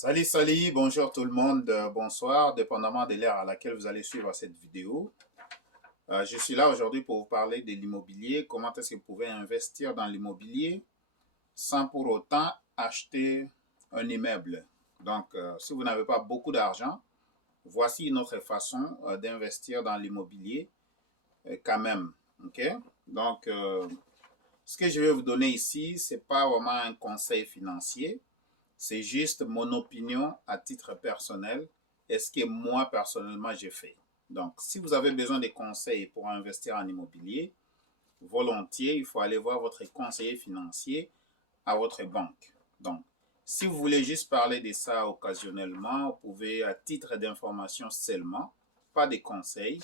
Salut, salut, bonjour tout le monde, bonsoir, dépendamment de l'heure à laquelle vous allez suivre cette vidéo. Je suis là aujourd'hui pour vous parler de l'immobilier, comment est-ce que vous pouvez investir dans l'immobilier sans pour autant acheter un immeuble. Donc, si vous n'avez pas beaucoup d'argent, voici une autre façon d'investir dans l'immobilier quand même. Ok? Donc, ce que je vais vous donner ici, ce n'est pas vraiment un conseil financier. C'est juste mon opinion à titre personnel et ce que moi, personnellement, j'ai fait. Donc, si vous avez besoin de conseils pour investir en immobilier, volontiers, il faut aller voir votre conseiller financier à votre banque. Donc, si vous voulez juste parler de ça occasionnellement, vous pouvez, à titre d'information seulement, pas de conseils,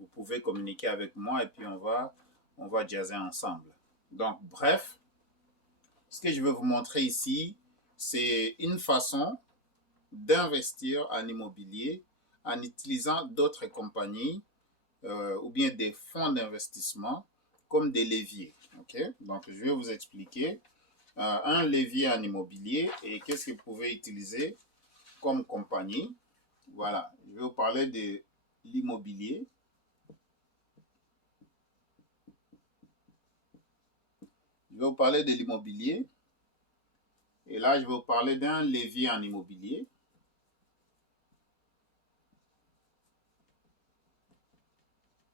vous pouvez communiquer avec moi et puis on va jaser ensemble. Donc, bref, ce que je vais vous montrer ici, c'est une façon d'investir en immobilier en utilisant d'autres compagnies ou bien des fonds d'investissement comme des leviers. Okay? Donc, je vais vous expliquer un levier en immobilier et qu'est-ce que vous pouvez utiliser comme compagnie. Voilà, je vais vous parler de l'immobilier. Je vais vous parler de l'immobilier. Et là, je vais vous parler d'un levier en immobilier.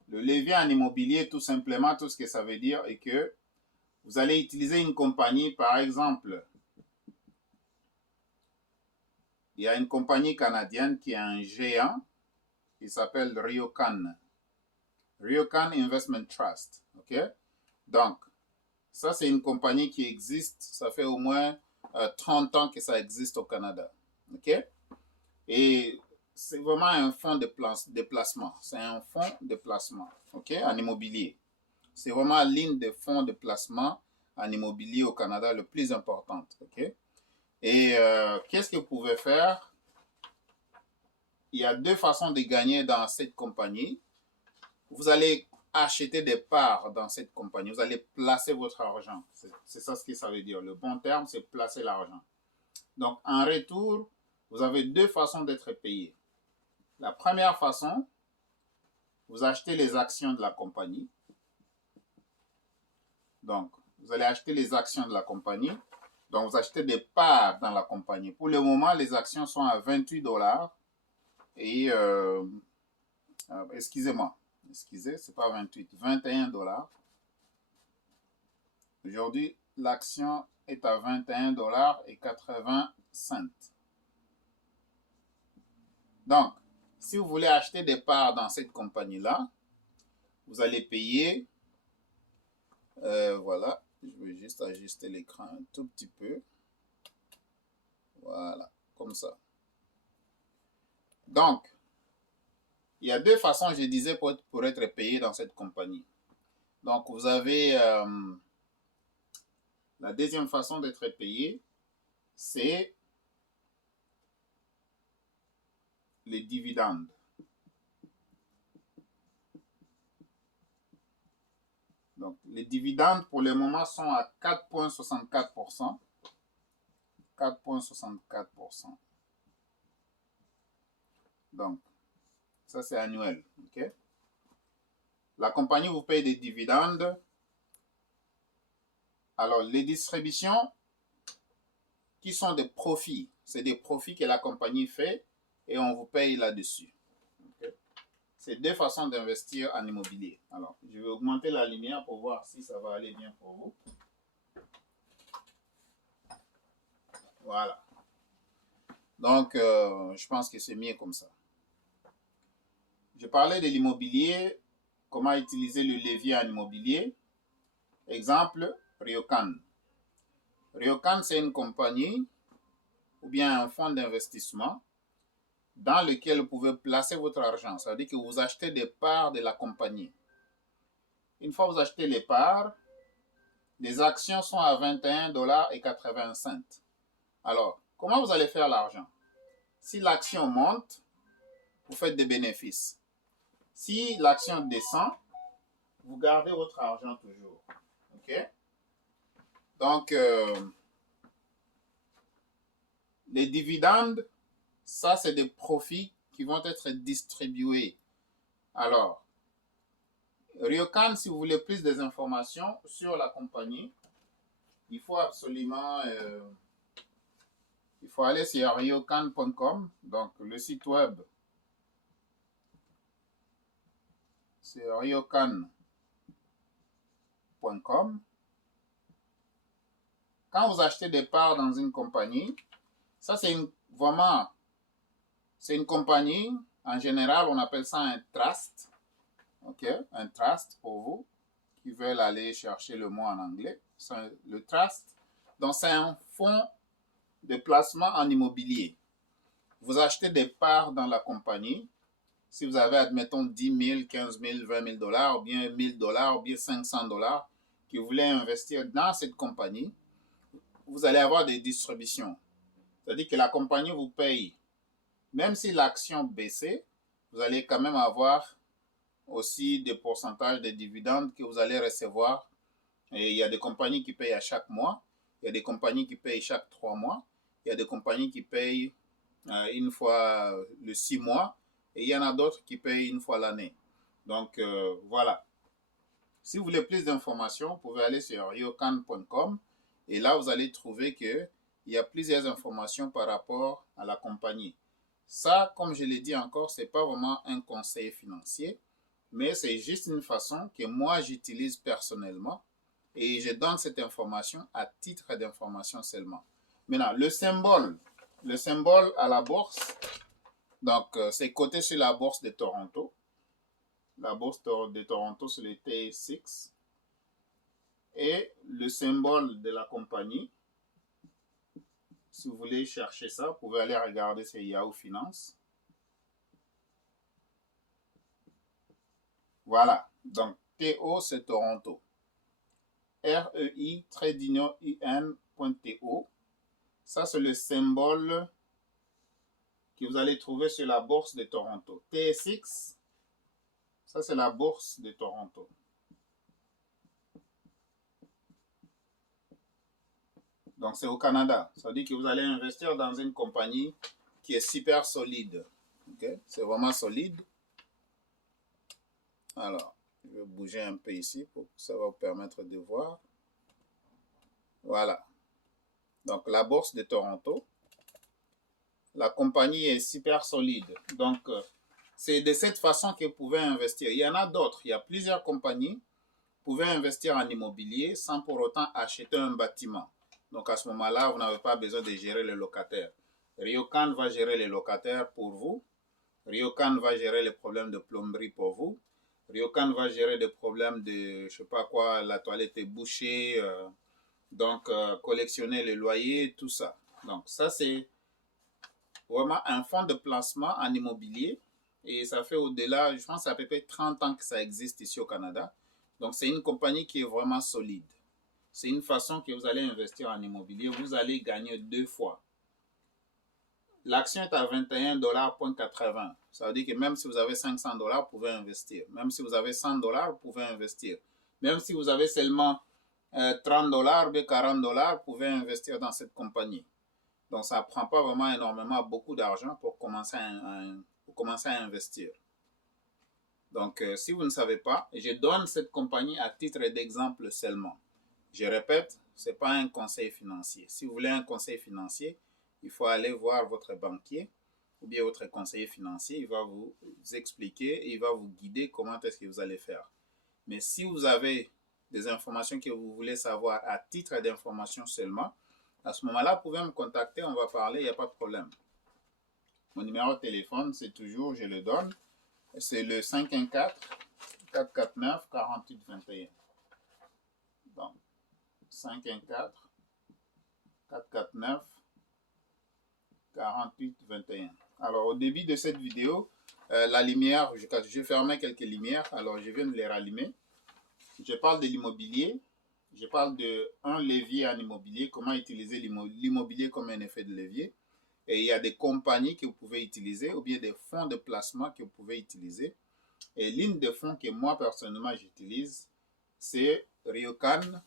Le levier en immobilier, tout simplement, tout ce que ça veut dire est que vous allez utiliser une compagnie, par exemple, il y a une compagnie canadienne qui est un géant, qui s'appelle Ryokan. Ryokan Investment Trust. OK? Donc, ça, c'est une compagnie qui existe, ça fait au moins 30 ans que ça existe au Canada. OK? Et c'est vraiment un fonds de placement. C'est un fonds de placement, OK, en immobilier. C'est vraiment l'une des fonds de placement en immobilier au Canada le plus importante, OK? Et qu'est-ce que vous pouvez faire? Il y a deux façons de gagner dans cette compagnie. Vous allez acheter des parts dans cette compagnie. Vous allez placer votre argent. C'est ça ce que ça veut dire. Le bon terme, c'est placer l'argent. Donc, en retour, vous avez deux façons d'être payé. La première façon, vous achetez les actions de la compagnie. Donc, vous allez acheter les actions de la compagnie. Donc, vous achetez des parts dans la compagnie. Pour le moment, les actions sont à 28 dollars. Et, excusez-moi, c'est pas 28, 21 dollars. Aujourd'hui, l'action est à 21 dollars et 80 cents. Donc, si vous voulez acheter des parts dans cette compagnie-là, vous allez payer, voilà, je vais juste ajuster l'écran un tout petit peu. Voilà, comme ça. Donc, il y a deux façons, je disais, pour être payé dans cette compagnie. Donc, vous avez la deuxième façon d'être payé, c'est les dividendes. Donc, les dividendes, pour le moment, sont à 4,64%. 4,64%. Donc, ça, c'est annuel. Okay? La compagnie vous paye des dividendes. Alors, les distributions qui sont des profits, c'est des profits que la compagnie fait et on vous paye là-dessus. Okay? C'est deux façons d'investir en immobilier. Alors, je vais augmenter la lumière pour voir si ça va aller bien pour vous. Voilà. Donc, je pense que c'est mieux comme ça. Je parlais de l'immobilier, comment utiliser le levier en immobilier. Exemple, Ryokan. Ryokan, c'est une compagnie ou bien un fonds d'investissement dans lequel vous pouvez placer votre argent. Ça veut dire que vous achetez des parts de la compagnie. Une fois que vous achetez les parts, les actions sont à 21 dollars et 80 cents. Alors, comment vous allez faire l'argent? Si l'action monte, vous faites des bénéfices. Si l'action descend, vous gardez votre argent toujours. OK? Donc, Les dividendes, ça c'est des profits qui vont être distribués. Alors, Ryokan, si vous voulez plus d'informations sur la compagnie, il faut absolument il faut aller sur ryokan.com, donc le site web. C'est ryokan.com. Quand vous achetez des parts dans une compagnie, ça c'est vraiment, c'est une compagnie, en général on appelle ça un trust, ok, un trust pour vous qui veulent aller chercher le mot en anglais, le trust. Donc c'est un fonds de placement en immobilier. Vous achetez des parts dans la compagnie. Si vous avez, admettons, 10 000, 15 000, 20 000 dollars, ou bien 1 000 dollars, ou bien 500 dollars, que vous voulez investir dans cette compagnie, vous allez avoir des distributions. C'est-à-dire que la compagnie vous paye. Même si l'action baissait, vous allez quand même avoir aussi des pourcentages de dividendes que vous allez recevoir. Et il y a des compagnies qui payent à chaque mois. Il y a des compagnies qui payent chaque 3 mois. Il y a des compagnies qui payent une fois le 6 mois. Et il y en a d'autres qui payent une fois l'année. Donc, voilà. Si vous voulez plus d'informations, vous pouvez aller sur ryokan.com. Et là, vous allez trouver qu'il y a plusieurs informations par rapport à la compagnie. Ça, comme je l'ai dit encore, ce n'est pas vraiment un conseil financier, mais c'est juste une façon que moi, j'utilise personnellement. Et je donne cette information à titre d'information seulement. Maintenant, le symbole à la bourse, donc c'est coté sur la bourse de Toronto. La bourse de Toronto, c'est le TSX. Et le symbole de la compagnie, si vous voulez chercher ça, vous pouvez aller regarder sur Yahoo Finance. Voilà, donc TO c'est Toronto. REI-UN.TO. Ça c'est le symbole que vous allez trouver sur la bourse de Toronto. TSX, ça c'est la bourse de Toronto. Donc c'est au Canada. Ça veut dire que vous allez investir dans une compagnie qui est super solide. Okay? C'est vraiment solide. Alors, je vais bouger un peu ici pour que ça va vous permettre de voir. Voilà. Donc la bourse de Toronto. La compagnie est super solide. Donc c'est de cette façon que vous pouvez investir. Il y en a d'autres. Il y a plusieurs compagnies. Vous pouvez investir en immobilier sans pour autant acheter un bâtiment. Donc à ce moment-là, vous n'avez pas besoin de gérer les locataires. Ryokan va gérer les locataires pour vous. Ryokan va gérer les problèmes de plomberie pour vous. Ryokan va gérer des problèmes de, je sais pas quoi, la toilette est bouchée, collectionner les loyers, tout ça. Donc ça c'est vraiment un fonds de placement en immobilier et ça fait au-delà, je pense à peu près 30 ans que ça existe ici au Canada. Donc c'est une compagnie qui est vraiment solide. C'est une façon que vous allez investir en immobilier, vous allez gagner 2 fois. L'action est à 21,80 $. Ça veut dire que même si vous avez 500 $, vous pouvez investir. Même si vous avez 100 $, vous pouvez investir. Même si vous avez seulement 30 $, ou 40 $, vous pouvez investir dans cette compagnie. Donc, ça ne prend pas vraiment énormément beaucoup d'argent pour commencer à investir. Donc, si vous ne savez pas, je donne cette compagnie à titre d'exemple seulement. Je répète, ce n'est pas un conseil financier. Si vous voulez un conseil financier, il faut aller voir votre banquier ou bien votre conseiller financier. Il va vous expliquer et il va vous guider comment est-ce que vous allez faire. Mais si vous avez des informations que vous voulez savoir à titre d'information seulement, à ce moment-là, vous pouvez me contacter, on va parler, il n'y a pas de problème. Mon numéro de téléphone, c'est toujours, je le donne, c'est le 514-449-4821. Donc, 514-449-4821. Alors, au début de cette vidéo, la lumière, je fermais quelques lumières, alors je viens de les rallumer. Je parle de l'immobilier. Je parle d'un levier en immobilier, comment utiliser l'immobilier comme un effet de levier. Et il y a des compagnies que vous pouvez utiliser ou bien des fonds de placement que vous pouvez utiliser. Et l'une des fonds que moi personnellement j'utilise, c'est Ryokan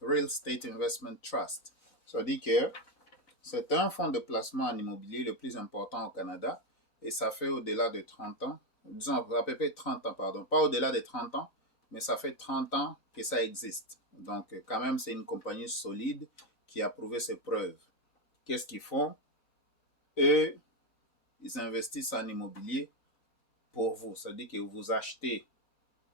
Real Estate Investment Trust. Ça veut dire que C'est un fonds de placement en immobilier le plus important au Canada et ça fait au-delà de 30 ans, disons à peu près 30 ans, pardon, pas au-delà de 30 ans, mais ça fait 30 ans que ça existe. Donc quand même, c'est une compagnie solide qui a prouvé ses preuves. Qu'est-ce qu'ils font? Eux, ils investissent en immobilier pour vous. C'est-à-dire que vous achetez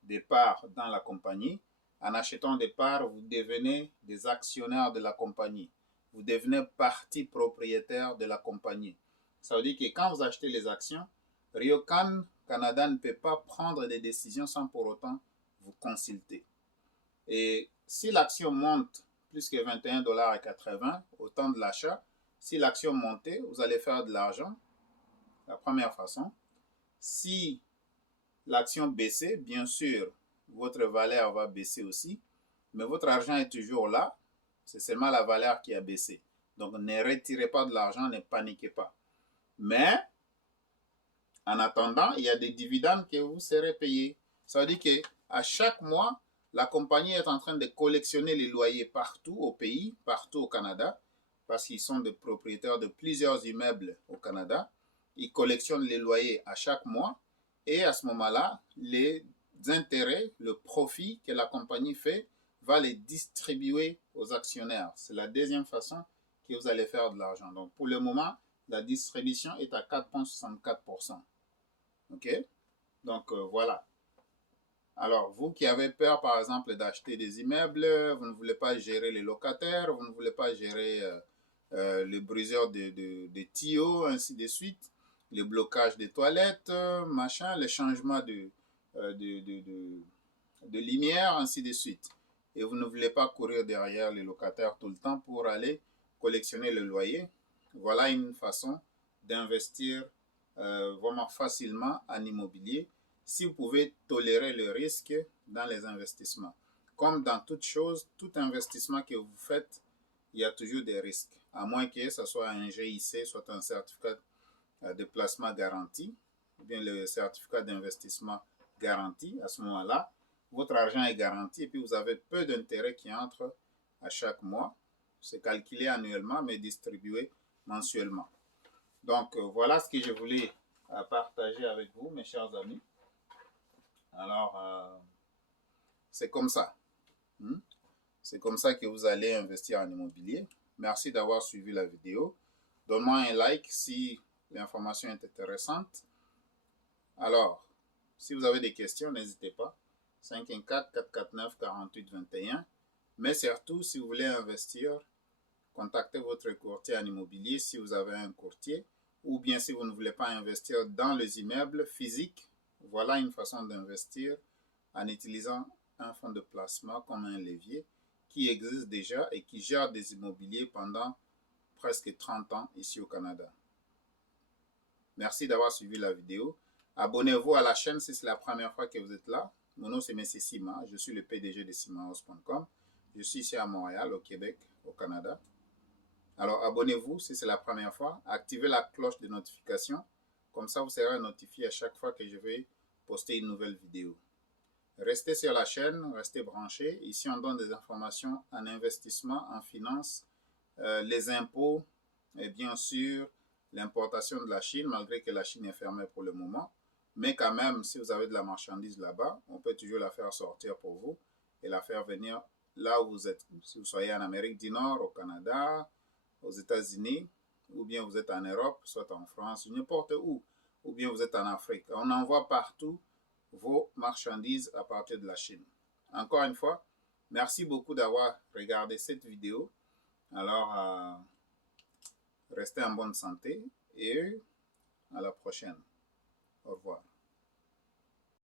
des parts dans la compagnie. En achetant des parts, vous devenez des actionnaires de la compagnie. Vous devenez partie propriétaire de la compagnie. Ça veut dire que quand vous achetez les actions, Ryokan Canada ne peut pas prendre des décisions sans pour autant vous consulter. Et si l'action monte plus que 21,80 $ au temps de l'achat, si l'action montait, vous allez faire de l'argent, la première façon. Si l'action baissait, bien sûr, votre valeur va baisser aussi, mais votre argent est toujours là, c'est seulement la valeur qui a baissé. Donc ne retirez pas de l'argent, ne paniquez pas. Mais, en attendant, il y a des dividendes que vous serez payés. Ça veut dire qu'à chaque mois, la compagnie est en train de collectionner les loyers partout au pays, partout au Canada, parce qu'ils sont des propriétaires de plusieurs immeubles au Canada. Ils collectionnent les loyers à chaque mois et à ce moment-là, les intérêts, le profit que la compagnie fait, va les distribuer aux actionnaires. C'est la deuxième façon que vous allez faire de l'argent. Donc pour le moment, la distribution est à 4,64%. OK? Donc voilà. Alors, vous qui avez peur, par exemple, d'acheter des immeubles, vous ne voulez pas gérer les locataires, vous ne voulez pas gérer le briseur de tuyaux, ainsi de suite, le blocage des toilettes, machin, le changement de lumière, ainsi de suite. Et vous ne voulez pas courir derrière les locataires tout le temps pour aller collectionner le loyer. Voilà une façon d'investir vraiment facilement en immobilier si vous pouvez tolérer le risque dans les investissements. Comme dans toute chose, tout investissement que vous faites, il y a toujours des risques, à moins que ce soit un GIC, soit un certificat de placement garanti, ou bien le certificat d'investissement garanti. À ce moment-là, votre argent est garanti et puis vous avez peu d'intérêts qui entrent à chaque mois. C'est calculé annuellement, mais distribué mensuellement. Donc, voilà ce que je voulais partager avec vous, mes chers amis. Alors, c'est comme ça. C'est comme ça que vous allez investir en immobilier. Merci d'avoir suivi la vidéo. Donne-moi un like si l'information est intéressante. Alors, si vous avez des questions, n'hésitez pas. 514-449-4821. Mais surtout, si vous voulez investir, contactez votre courtier en immobilier si vous avez un courtier. Ou bien si vous ne voulez pas investir dans les immeubles physiques, voilà une façon d'investir en utilisant un fonds de placement comme un levier qui existe déjà et qui gère des immobiliers pendant presque 30 ans ici au Canada. Merci d'avoir suivi la vidéo. Abonnez-vous à la chaîne si c'est la première fois que vous êtes là. Mon nom c'est M. Sima, je suis le PDG de simahouse.com. Je suis ici à Montréal, au Québec, au Canada. Alors abonnez-vous si c'est la première fois. Activez la cloche de notification. Comme ça, vous serez notifié à chaque fois que je vais poster une nouvelle vidéo. Restez sur la chaîne, restez branchés. Ici, on donne des informations en investissement, en finance, les impôts et bien sûr l'importation de la Chine, malgré que la Chine est fermée pour le moment. Mais quand même, si vous avez de la marchandise là-bas, on peut toujours la faire sortir pour vous et la faire venir là où vous êtes. Si vous soyez en Amérique du Nord, au Canada, aux États-Unis, ou bien vous êtes en Europe, soit en France, n'importe où, ou bien vous êtes en Afrique. On envoie partout vos marchandises à partir de la Chine. Encore une fois, merci beaucoup d'avoir regardé cette vidéo. Alors, restez en bonne santé et à la prochaine. Au revoir.